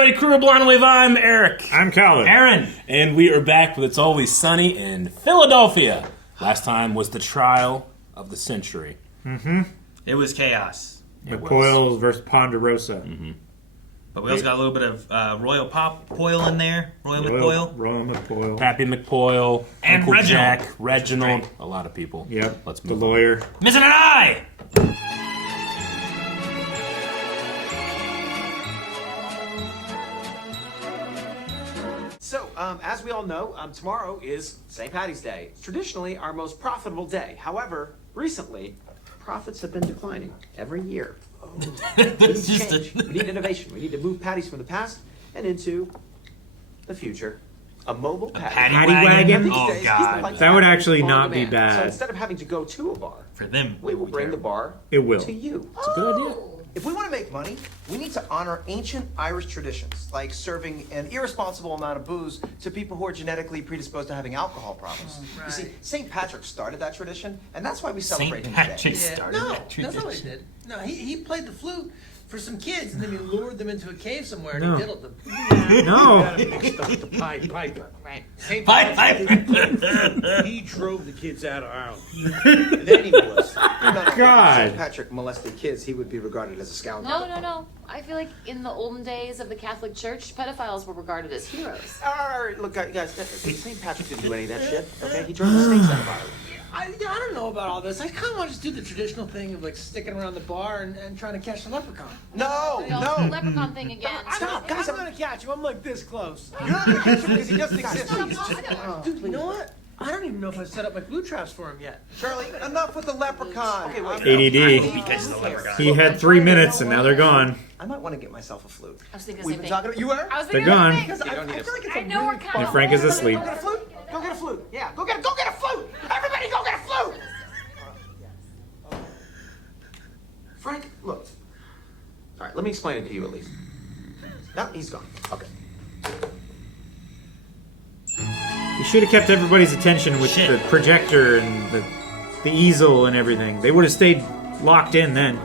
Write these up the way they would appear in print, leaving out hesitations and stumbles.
everybody, crew of Blonde Wave. I'm Eric. I'm Calvin. Aaron. And we are back with It's Always Sunny in Philadelphia. Last time was the trial of the century. Mm-hmm. It was chaos. McPoyle versus Ponderosa. Mm-hmm. But we also got a little bit of Royal Poyle in there. Royal McPoyle. Pappy McPoyle. And Uncle Reginald. Jack. Reginald. A lot of people. Yep. Let's The move lawyer. Missing an eye! So, as we all know, tomorrow is St. Paddy's Day. It's traditionally our most profitable day. However, recently, profits have been declining every year. We need change. We need innovation. We need to move patties from the past and into the future. A mobile patty. Paddy wagon? These Oh, days, people God. like That would patties actually on not be demand. So bad. instead of having to go to a bar, For them. we will bring the bar It will. to you. It's a good idea. If we want to make money, we need to honor ancient Irish traditions, like serving an irresponsible amount of booze to people who are genetically predisposed to having alcohol problems. You see, St. Patrick started that tradition, and that's why we celebrate St. him Patrick today. started No, that that's not what he tradition. did. No, he played the flute for some kids, and then he lured them into a cave somewhere, and No. he diddled them. No. Pied Piper. Right. St. Pied Patrick, he drove the kids out of Ireland. And then he was. If God. St. Patrick molested kids, he would be regarded as a scoundrel. No. I feel like in the olden days of the Catholic Church, pedophiles were regarded as heroes. All right, look, guys, St. Patrick didn't do any of that shit, okay? He drove the snakes out of Ireland. I don't know about all this. I kind of want to just do the traditional thing of like sticking around the bar and trying to catch the leprechaun. No, The no. leprechaun thing again. Stop, guys. I'm gonna catch him. I'm like this close. You're not going to catch him because he doesn't exist. Dude, you know what? I don't even know if I set up my glue traps for him yet. Charlie, enough with the leprechaun. Okay, wait. ADD. Because of the leprechaun. He had 3 minutes and now they're gone. I might want to get myself a flute. I was thinking the We've same been thing. talking about you were? I was They're thinking gone. the same Because thing. I feel like it's I know we're kind And of. Frank is asleep. Go get a flute. Go get a flute. Yeah, go get a flute. Everybody, go get a flute. Frank, look. All right, let me explain it to you at least. No, he's gone. Okay. You should have kept everybody's attention with Shit. the projector and the easel and everything. They would have stayed locked in then.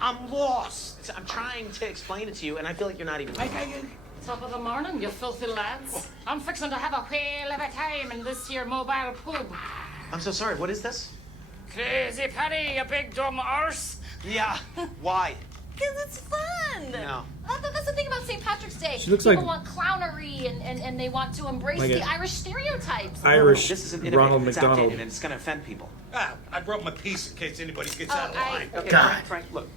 I'm lost. I'm trying to explain it to you, and I feel like you're not even. Top of the morning, you filthy lads. I'm fixing to have a whale of a time in this here mobile pub. I'm so sorry. What is this? Crazy Paddy, you big dumb arse. Yeah. Why? Because it's fun. No. That's the thing about St. Patrick's Day. She looks People like- want clownery and they want to embrace Like the a- Irish stereotypes. Irish This isn't innovative. Ronald It's McDonald. outdated, and it's going to offend people. Ah, I brought my piece in case anybody gets out of I- line. Okay, God. Frank, look.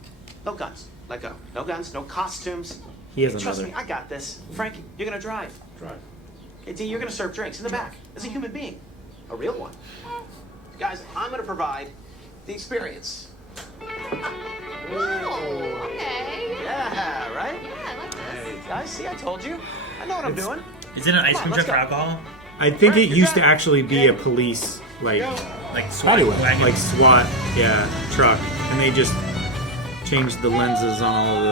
No guns. Let go. No guns. No costumes. He has Trust another. me, I got this. Frank, you're going to drive. Drive. Okay, D, you're going to serve drinks in the back as a human being. A real one. Guys, I'm going to provide the experience. Oh, okay. Yeah, right? Yeah, I like this. Guys, see, I told you. I know what I'm doing. Is it an ice Come on, cream truck let's for go. alcohol? I think it Right, used to exactly. actually be a police Like SWAT Paddy wagon. wagon? like SWAT truck, and they just changed the lenses on all of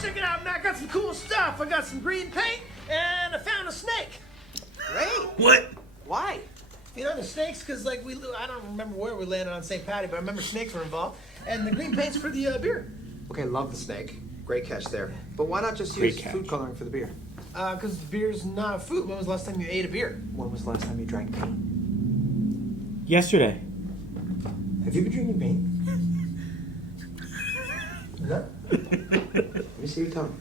the. Check it out, man. I got some cool stuff. I got some green paint, and I found a snake. Great. What? Why? You know the snakes, because like I don't remember where we landed on St. Patty, but I remember snakes were involved. And the green paint's for the beer. Okay, love the snake. Great catch there. But why not just Great use catch. food coloring for the beer? Because beer's not a food. When was the last time you ate a beer? When was the last time you drank paint? Yesterday. Have you been drinking paint? No? Let me see your tongue.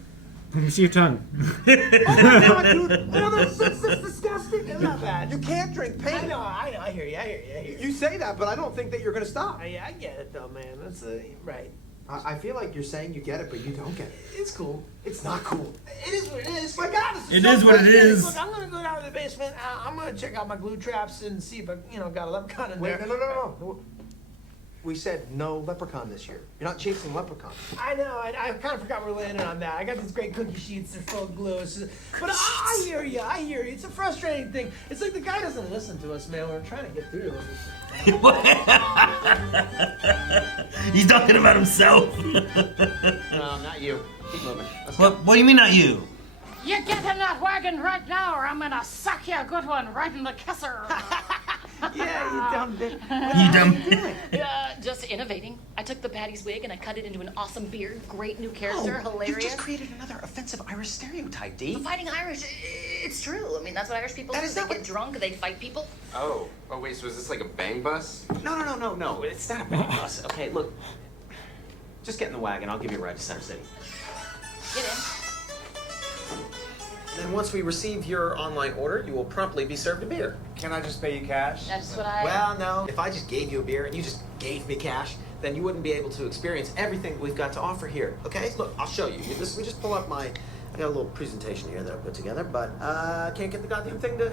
Let me see your tongue. Oh my god, dude! Oh, that's disgusting. It's not bad. You can't drink paint. I know. I hear you. You say that, but I don't think that you're going to stop. I get it though, man. That's right. I feel like you're saying you get it, but you don't get it. It's cool. It's not cool. It is what it is. My God, It is what it is. Look, I'm gonna go down to the basement. I'm gonna check out my glue traps and see if I, got a leprechaun in Wait, there. no. We said no leprechaun this year. You're not chasing leprechaun. I know. I kind of forgot we're landing on that. I got these great cookie sheets. They're full of glue. But I hear you. It's a frustrating thing. It's like the guy doesn't listen to us, man. We're trying to get through this. He's talking about himself. No, not you. Keep moving. Let's go. What do you mean not you? You get in that wagon right now, or I'm gonna suck you a good one right in the kisser. Yeah, you dumb bitch. You dumb. Just innovating. I took the Patty's wig and I cut it into an awesome beard. Great new character, You hilarious. just created another offensive Irish stereotype, D. The fighting Irish, it's true. I mean, that's what Irish people do. They get drunk, they fight people. Oh, wait, so is this like a bang bus? No. It's not a big bus. Okay, look. Just get in the wagon. I'll give you a ride to Center City. Get in. Then once we receive your online order, you will promptly be served a beer. Can I just pay you cash? That's what I... Well, no. If I just gave you a beer and you just gave me cash, then you wouldn't be able to experience everything we've got to offer here. Okay? Look, I'll show you. We just pull up I got a little presentation here that I put together, but can't get the goddamn thing to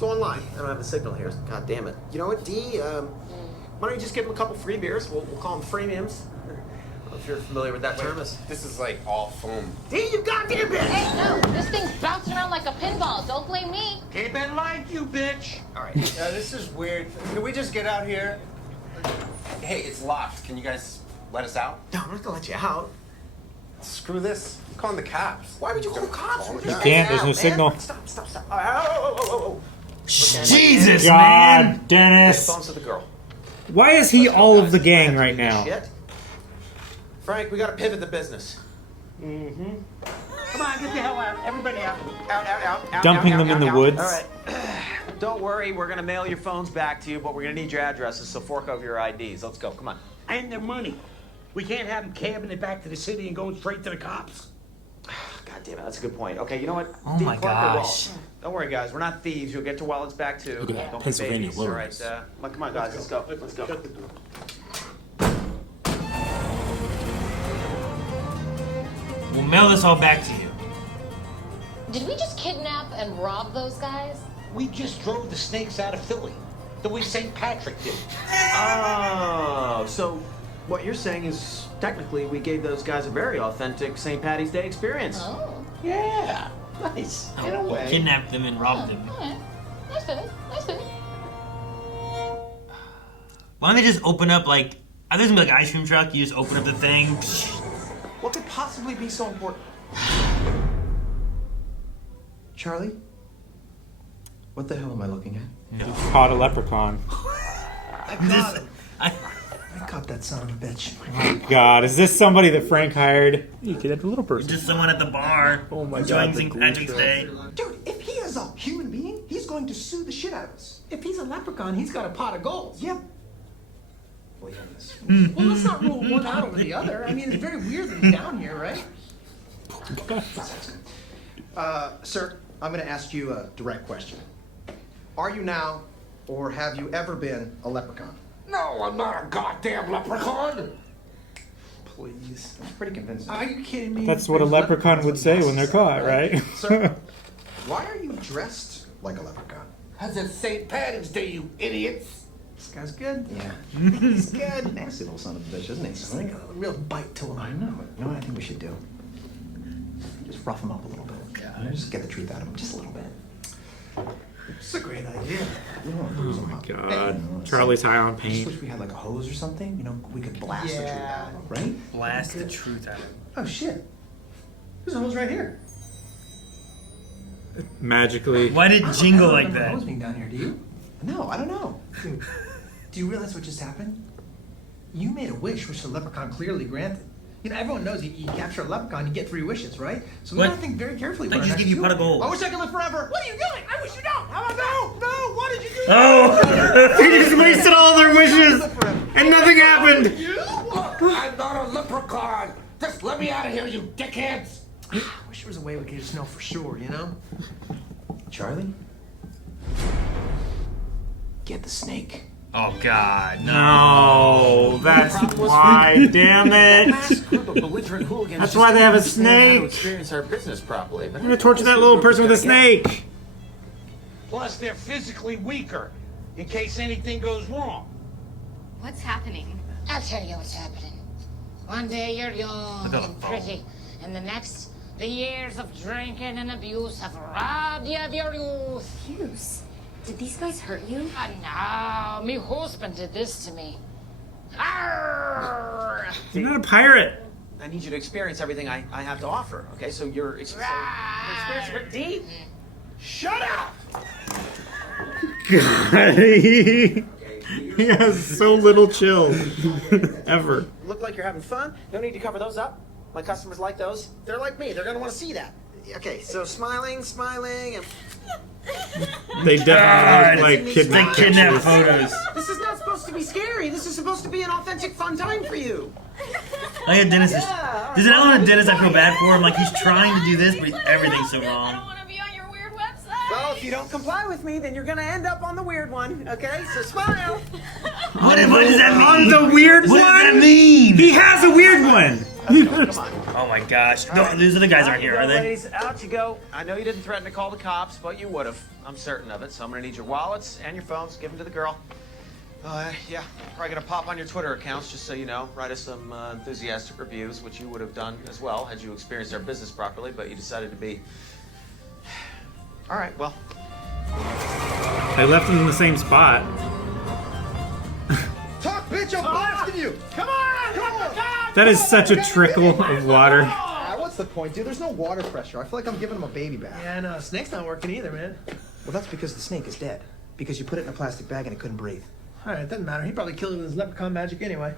go online. I don't have the signal here. God damn it. You know what, D? Why don't you just give them a couple free beers? We'll call them freemiums. I don't know if you're familiar with that term. This is like all foam. D, you goddamn bitch! Hey, no, this thing's bouncing around like a pinball. Don't blame me. Keep it like you, bitch. All right. This is weird. Can we just get out here? Hey, it's locked. Can you guys let us out? No, I'm not gonna let you out. Screw this. I'm calling the cops. Why would you call cops? You can't, there's no signal. Stop. Oh. Jesus, God, man. Dennis. Phones to the girl. Why is he all of the gang right now? Shit. Frank, we gotta pivot the business. Mm-hmm. Come on, get the hell out. Everybody out. Out. Dumping them in the woods. All right. Don't worry, we're gonna mail your phones back to you, but we're gonna need your addresses, so fork over your IDs. Let's go, come on. And their money. We can't have them cabbing it back to the city and going straight to the cops. God damn it, that's a good point. Okay, you know what? Oh my Clark or gosh. Wall? Don't worry, guys, we're not thieves. You'll get to Wallets back too. Look at that, Don't be Pennsylvania babies. All wilderness. right, come on, guys, let's go. Let's go. We'll mail this all back to you. Did we just kidnap and rob those guys? We just drove the snakes out of Philly. The way St. Patrick did. Oh, so what you're saying is technically we gave those guys a very authentic St. Patty's Day experience. Oh. Yeah. Nice. In a way. Kidnapped them and robbed them. All right. Nice fit. Why don't they just open up like... There's gonna be like an ice cream truck. You just open up the thing. What could possibly be so important? Charlie? What the hell am I looking at? Caught a leprechaun. I caught that son of a bitch. Oh God, is this somebody that Frank hired? You could have a little person. Just someone at the bar. Oh my enjoying God, St. Patrick's Day. Dude, if he is a human being, he's going to sue the shit out of us. If he's a leprechaun, he's got a pot of gold. Yep. Well, let's not rule one out over the other. I mean, it's very weird that he's down here, right? Sir, I'm going to ask you a direct question. Are you now, or have you ever been, a leprechaun? No, I'm not a goddamn leprechaun. Please. That's pretty convincing. Are you kidding me? That's what a leprechaun would say when they're caught, right? Sir, why are you dressed like a leprechaun? Because it's St. Patrick's Day, you idiots. This guy's good. Yeah. He's good. Nasty little son of a bitch, isn't he? It's like a real bite to him. I know. You know what I think we should do? Just rough him up a little bit. Yeah. Just get the truth out of him just a little bit. It's a great idea. Oh my God. Charlie's high on I just paint. wish we had like a hose or something. You know, we could blast the truth out of him, right? Blast the truth out of it. Oh, shit. There's a hose right here. Magically. Why did it I jingle don't like remember that? hose being down here, do you? No, I don't know. Dude, do you realize what just happened? You made a wish, which the leprechaun clearly granted. You know, everyone knows you capture a leprechaun, you get 3 wishes, right? So we What? gotta think very carefully I about our just next give you a pot of 2. gold. I wish I could live forever. What are you doing? I wish you don't. How about no? What did you do? Oh! They just wasted all their wishes, and nothing happened. Look, I'm not a leprechaun. Just let me out of here, you dickheads. I wish there was a way we could just know for sure, you know? Charlie? Get the snake. Oh God, no. No, that's why. Damn it! That's why they have a snake. Experience our business properly. You're gonna torture that little person with a snake. Plus, they're physically weaker in case anything goes wrong. What's happening? I'll tell you what's happening. One day you're young Look at and the phone. pretty, and the next, the years of drinking and abuse have robbed you of your youth. Use. Did these guys hurt you? And now, me husband did this to me. Arrgh! You're not a pirate. I need you to experience everything I have to offer. Okay, so you're experiencing D. Shut up! God, he has so little chill. Ever. Look like you're having fun. No need to cover those up. My customers like those. They're like me. They're gonna want to see that. Okay, so smiling, and... They definitely look like kidnap photos. This is not supposed to be scary. This is supposed to be an authentic fun time for you. I had Dennis. There's an element of Dennis I feel bad for him. Like he's trying to do this, but everything's so wrong. Well, if you don't comply with me, then you're gonna end up on the weird one, okay? So smile. What does that mean? On the weird one? What does that mean? He has a weird one. Come on. Oh my gosh. These other guys aren't here, are they? Ladies, out you go. I know you didn't threaten to call the cops, but you would have. I'm certain of it. So I'm gonna need your wallets and your phones. Give them to the girl. Yeah, probably gonna pop on your Twitter accounts, just so you know. Write us some enthusiastic reviews, which you would have done as well had you experienced our business properly, but you decided to be... All right, well. They left him in the same spot. Talk, bitch! I'm blasting you! Come on! Come on! That is such a trickle of water. What's the point, dude? There's no water pressure. I feel like I'm giving him a baby bath. Yeah, no, snake's not working either, man. Well, that's because the snake is dead. Because you put it in a plastic bag and it couldn't breathe. All right, it doesn't matter. He probably killed it with his leprechaun magic anyway.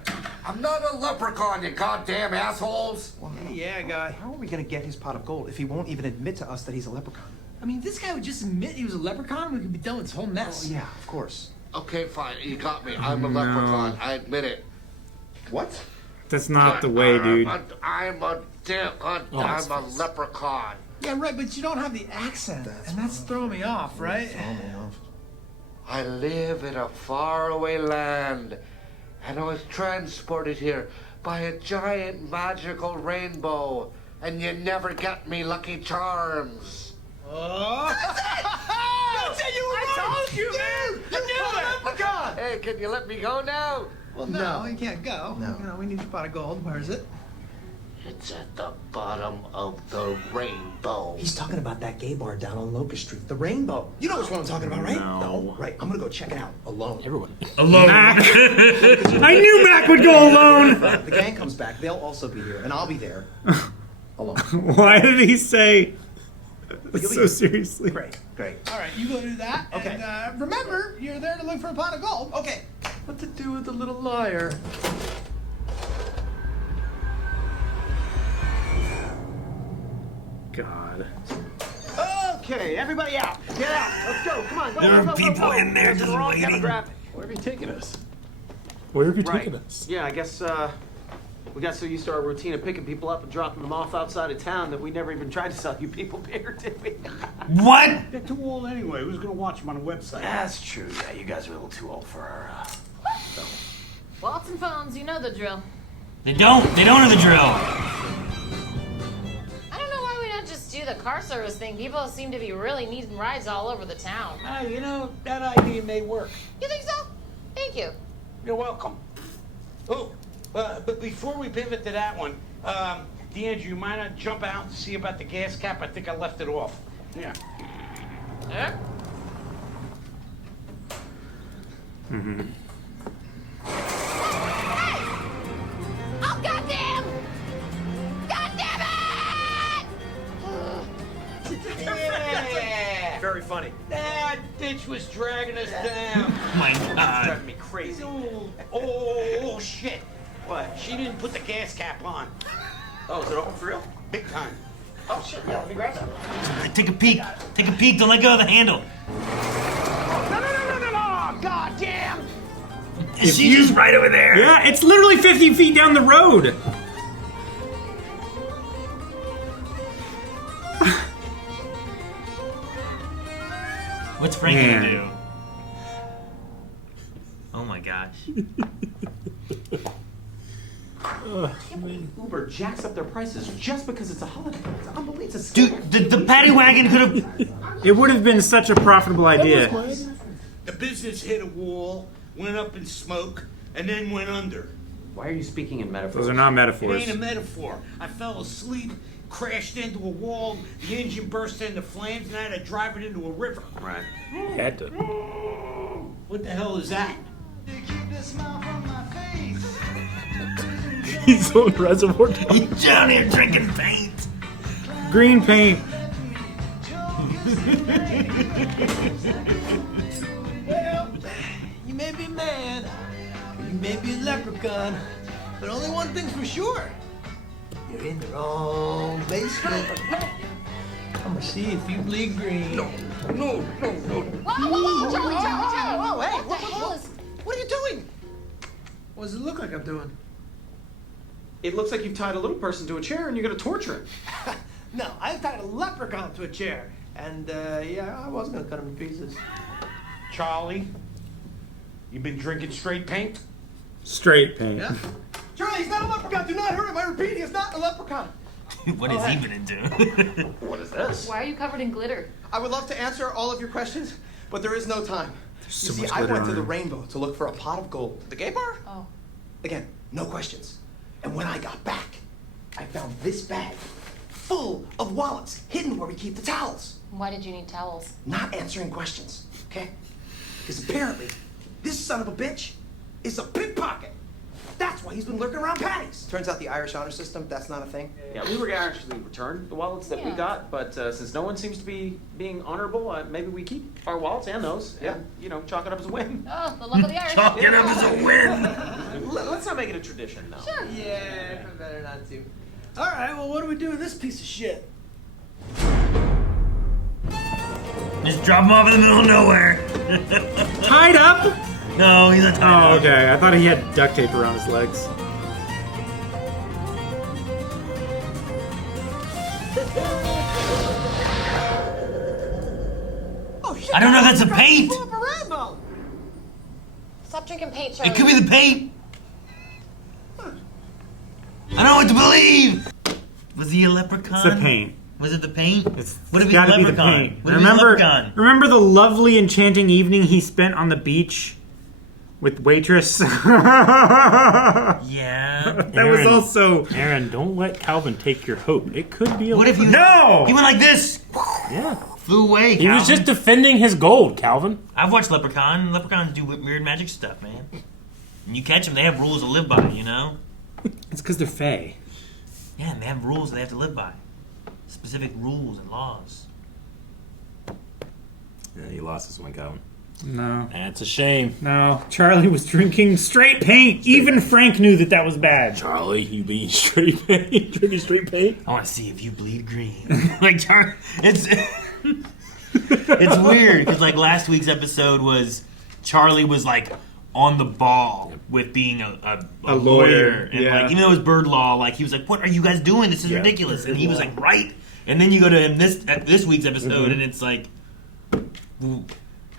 I'm not a leprechaun, you goddamn assholes. Well, yeah, guy. How are we gonna get his pot of gold if he won't even admit to us that he's a leprechaun? I mean, this guy would just admit he was a leprechaun. We could be done with this whole mess. Oh, yeah, of course. Okay, fine. You got me. I'm a leprechaun. I admit it. What? That's not the way, dude. I'm a leprechaun. Yeah, right, but you don't have the accent. And that's throwing me off, right? I live in a faraway land, and I was transported here by a giant magical rainbow, and you never get me Lucky Charms. Oh! That's it! I told you, man! I knew it! Hey, can you let me go now? Well, no, you can't go. No. You know, we need your pot of gold. Where is it? It's at the bottom of the rainbow. He's talking about that gay bar down on Locust Street. The Rainbow. You know which one I'm talking about, right? No. Right, I'm gonna go check it out. Alone. Everyone. Alone. Mac. I knew Mac would go alone. The gang comes back. They'll also be here. And I'll be there. Alone. Why did he say so seriously? Great. All right, you go do that. Okay. And remember, you're there to look for a pot of gold. Okay. What to do with the little liar? God. Okay, everybody out. Get out. Let's go. Come on, go. There are go, people go. in there This is just the wrong waiting. demographic. Where have you taken us? Where have you taken us? Yeah, I guess we got so used to our routine of picking people up and dropping them off outside of town that we never even tried to sell you people beer, did we? What? They're too old anyway. Who's gonna watch them on a website? That's true. Yeah, you guys are a little too old for our Wallets and phones, you know the drill. They don't know the drill. I don't know why we don't just do the car service thing. People seem to be really needing rides all over the town. You know, that idea may work. You think so? Thank you. You're welcome. Oh, but before we pivot to that one, D'Angelo, you might not jump out to see about the gas cap? I think I left it off. Yeah. Yeah? Mm-hmm. Oh, goddamn! Yeah. Very funny. That bitch was dragging us down. Oh my God. Driving me crazy. Oh, shit. What? She didn't put the gas cap on. Oh, is it open for real? Big time. Oh shit! Yeah, let me grab that. Take a peek. Take a peek. Don't let go of the handle. No! God damn! She's just right over there. Yeah, it's literally 50 feet down the road. What's Frank gonna Man. do? Oh my gosh. Uber jacks up their prices just because it's a holiday. It's unbelievable. It's a Dude, the paddy wagon could have. It would have been such a profitable idea. The business hit a wall, went up in smoke, and then went under. Why are you speaking in metaphors? Those are not It metaphors. ain't a metaphor. I fell asleep, crashed into a wall, the engine burst into flames, and I had to drive it into a river. Right. Had to. What the hell is that? He's on Reservoir Dogs. He's down here drinking paint. Green paint. man. You may be a leprechaun, but only one thing's for sure. You're in the wrong basement. I'm gonna see if you bleed green. Whoa, whoa, whoa, Charlie, Charlie! Whoa, hey, What the hell is... what are you doing? What does it look like I'm doing? It looks like you've tied a little person to a chair and you're gonna torture him. No, I tied a leprechaun to a chair. And, yeah, I was gonna cut him in pieces. Charlie, you been drinking straight paint? Straight paint. Yeah? Charlie, he's not a leprechaun. Do not hurt him. I repeat, he's not a leprechaun. What has he been into? What is this? Why are you covered in glitter? I would love to answer all of your questions, but there is no time. so You see, much I glitter went to on the him. Rainbow to look for a pot of gold. The gay bar? Oh. Again, no questions. And when I got back, I found this bag full of wallets hidden where we keep the towels. Why did you need towels? Not answering questions, okay? Because apparently, this son of a bitch is a pickpocket. That's why he's been lurking around Patty's. Turns out the Irish honor system, that's not a thing. Yeah, we were gonna actually return the wallets that we Yeah. got, but since no one seems to be being honorable, maybe we keep our wallets and those, and, you know, chalk it up as a win. Oh, the luck of the Irish. Chalk it up as a win. Let's not make it a tradition, though. Sure. Yeah, better not to. All right, well, what do we do with this piece of shit? Just drop him off in the middle of nowhere. Tied up? No, he's not tied Oh, up. okay. I thought he had duct tape around his legs. Oh, shit. I don't know if that's a paint. Pull up a rainbow. Stop drinking paint, Charlie. It could be the paint. I don't know what to believe. Was he a leprechaun? It's the paint. Was it the paint? What What if it's he's gotta a be the leprechaun? paint. What if he's a leprechaun? Remember the lovely, enchanting evening he spent on the beach with waitress? Yeah. That was also. Aaron, don't let Calvin take your hope. It could be a What if he? No! He went like this. Yeah. Flew away. He was Calvin. just defending his gold, Calvin. I've watched Leprechaun. Leprechauns do weird magic stuff, man. When you catch them, they have rules to live by. You know. It's because they're fey. Yeah, and they have rules they have to live by. Specific rules and laws. Yeah, he lost this one, Calvin. No. That's a shame. No. Charlie was drinking straight paint. Even Frank knew that that was bad. Charlie, you being straight paint, drinking straight paint. I want to see if you bleed green. Like Charlie, it's it's weird because like last week's episode was Charlie was like on the ball with being a lawyer, and yeah. like even though it was bird law, like he was like, "What are you guys doing? This is ridiculous," and he was like, "Right." And then you go to him this week's episode, and it's like,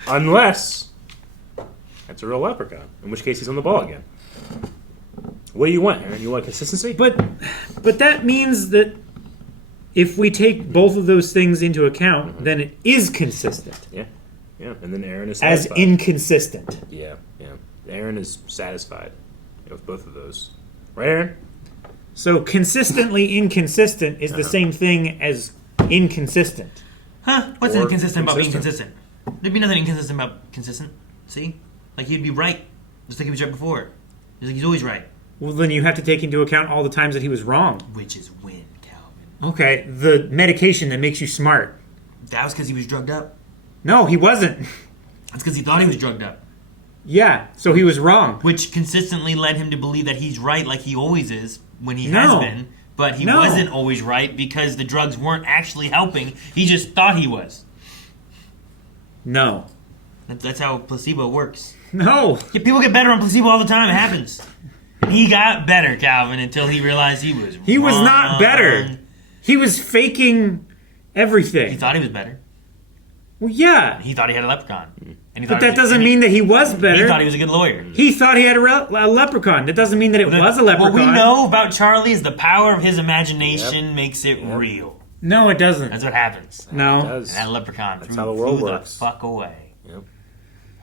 unless that's a real leprechaun, in which case he's on the ball again. What do you want, Aaron? You want consistency? But that means that if we take both of those things into account, then it is consistent. Yeah, yeah. And then Aaron is As satisfied. inconsistent. Yeah, yeah. Aaron is satisfied with both of those. Right, Aaron? So consistently inconsistent is the same thing as inconsistent. "Huh? What's Or inconsistent about being consistent. consistent? There'd be nothing inconsistent about consistent. See, like he'd be right, just like he was right before. Just like he's always right, Well, then you have to take into account all the times that he was wrong. which is when, Calvin. Okay, the medication that makes you smart. That was because he was drugged up. No, he wasn't. That's because he thought he was drugged up. Yeah, so he was wrong. Which consistently led him to believe that he's right like he always is when he No. has been. But he No. wasn't always right because the drugs weren't actually helping. He just thought he was. No. That's how placebo works. No. Yeah, people get better on placebo all the time. It happens. He got better, Calvin, until he realized he was He was wrong. not better. He was faking everything. He thought he was better. Well, yeah. He thought he had a leprechaun. And he But thought that he was- doesn't and mean that he was better. He thought he was a good lawyer. He thought he had a leprechaun. That doesn't mean that it was a leprechaun. What we know about Charlie is the power of his imagination makes it real. No, it doesn't. That's what happens. No. And that leprechaun That's how the world flew works. the fuck away. Yep.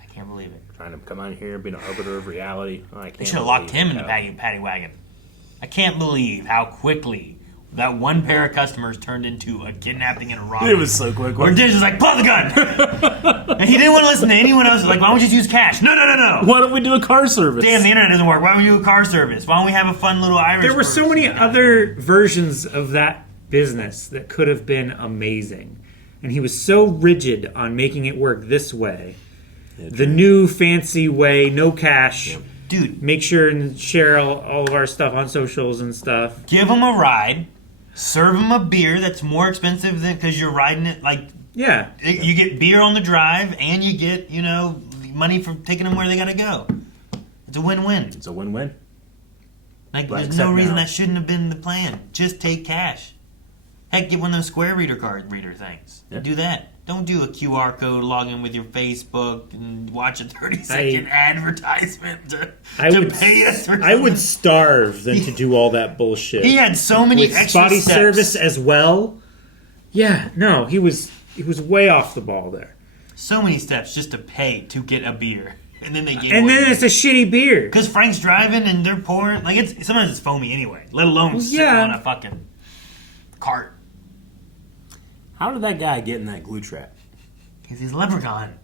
I can't believe it. Trying to come out here and be an arbiter of reality. Oh, I can't They should have locked believe him in it, the Calvin. paddy wagon. I can't believe how quickly that one pair of customers turned into a kidnapping and a robbery. It was so quick. Or Dish was like, pull the gun! And he didn't want to listen to anyone else. Like, why don't we just use cash? No. Why don't we do a car service? Damn, the internet doesn't work. Why don't we do a car service? Why don't we have a fun little Irish There were so person? many other versions of that business that could have been amazing. And he was so rigid on making it work this way the new fancy way, no cash. Dude, make sure and share all of our stuff on socials and stuff. Give them a ride. Serve them a beer that's more expensive than because you're riding it. Like, yeah, you get beer on the drive, and you get money for taking them where they gotta go. It's a win-win. It's a win-win. Like, there's no reason that shouldn't have been the plan. Just take cash. Heck, get one of those Square reader things. Yeah. Do that. Don't do a QR code, log in with your Facebook, and watch a 30-second advertisement to pay us. I would starve than to do all that bullshit. He had so many with extra spotty steps. service as well. Yeah, no, he was way off the ball there. So many steps just to pay to get a beer, and then they gave. And then it's a shitty beer because Frank's driving and they're pouring. Like sometimes it's foamy anyway, let alone sitting on a fucking cart. How did that guy get in that glue trap? Because he's a leprechaun.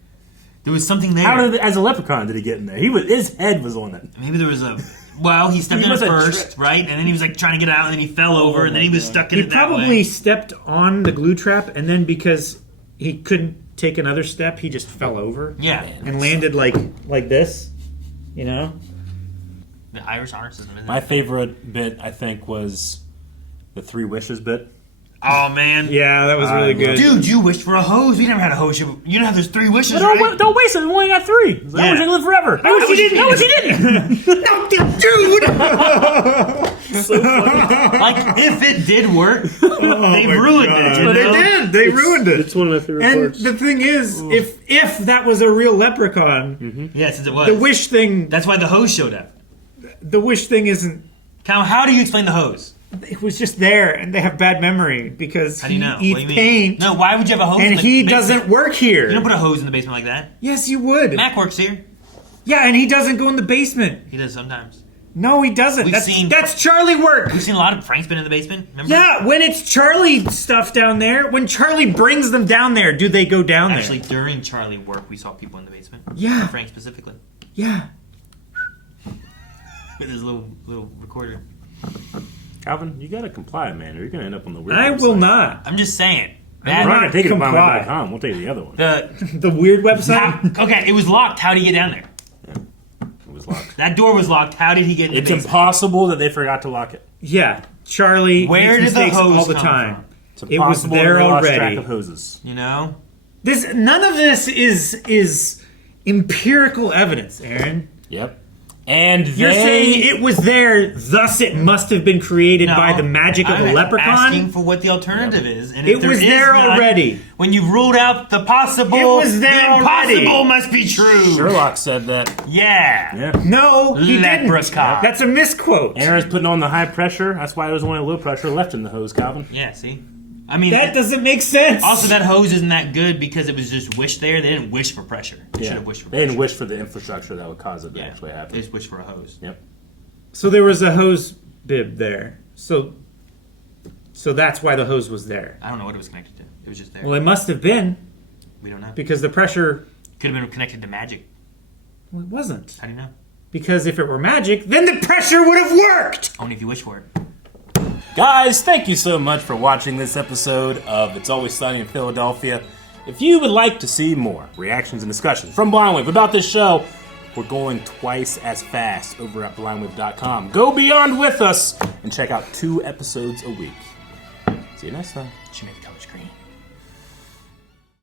There was something there. As a leprechaun, did he get in there? His head was on it. Maybe there was a. Well, he stepped in it first, right? And then he was like trying to get out, and then he fell over, and then he was stuck in it that way. He probably stepped on the glue trap, and then because he couldn't take another step, he just fell over. Yeah, and landed like this, The Irish honor system. Isn't My favorite bit, I think, was the 3 wishes bit. Oh, man. Yeah, that was really good. Dude, you wished for a hose. We never had a hose. You didn't have those 3 wishes, right? Don't waste it. We only got 3. Like, I wish I could live forever. I wish he didn't. No, dude. So funny. Like, if it did work, they ruined it. They did. They ruined it. It's one of my favorite parts. And the thing is, if that was a real leprechaun, yes, it was. The wish thing. That's why the hose showed up. The wish thing isn't. Cal, how do you explain the hose? It was just there, and they have bad memory because How do you know? he What eats do you mean? paint. No, why would you have a hose in And the he basement? doesn't work here. You don't put a hose in the basement like that. Yes, you would. Mac works here. Yeah, and he doesn't go in the basement. He does sometimes. No, he doesn't. That's Charlie work. We've seen a lot of Frank's been in the basement. Remember? Yeah, when it's Charlie stuff down there, when Charlie brings them down there, do they go down there? Actually, during Charlie work, we saw people in the basement. Yeah. Frank specifically. Yeah. With his little recorder. Calvin, you gotta comply, man, or you're gonna end up on the weird I website. will not. I'm just saying. We're not gonna take it to comply. BliindWave.com. We'll take the other one. The weird website? Okay, it was locked. How did he get down there? It was locked. That door was locked. How did he get in the It's basement? impossible that they forgot to lock it. Yeah, Charlie Where makes did the mistakes hose all the come time. from? It's It was impossible there that they lost track already. of hoses. You know? None of this is empirical evidence, Aaron. Yep. And You're saying it was there, thus it must have been created by the magic of a leprechaun? I'm asking for what the alternative is. And It if there was is there none, already. When you've ruled out the possible, It was there the impossible already. must be true. Sherlock said that. Yeah. No, he didn't. Leprechaun. That's a misquote. Aaron's putting on the high pressure. That's why there was only low pressure left in the hose, Calvin. Yeah, see? I mean, That doesn't make sense. Also, that hose isn't that good because it was just wished there. They didn't wish for pressure. They should have wished for They pressure. didn't wish for the infrastructure that would cause it to actually happen. They just wished for a hose. Yep. So there was a hose bib there. So that's why the hose was there. I don't know what it was connected to. It was just there. Well, it must have been We don't know. because the pressure. Could have been connected to magic. Well, it wasn't. How do you know? Because if it were magic, then the pressure would have worked. Only if you wish for it. Guys, thank you so much for watching this episode of It's Always Sunny in Philadelphia. If you would like to see more reactions and discussions from BliindWave about this show, we're going twice as fast over at BliindWave.com. Go beyond with us and check out 2 episodes a week. See you next time. Should make the color screen.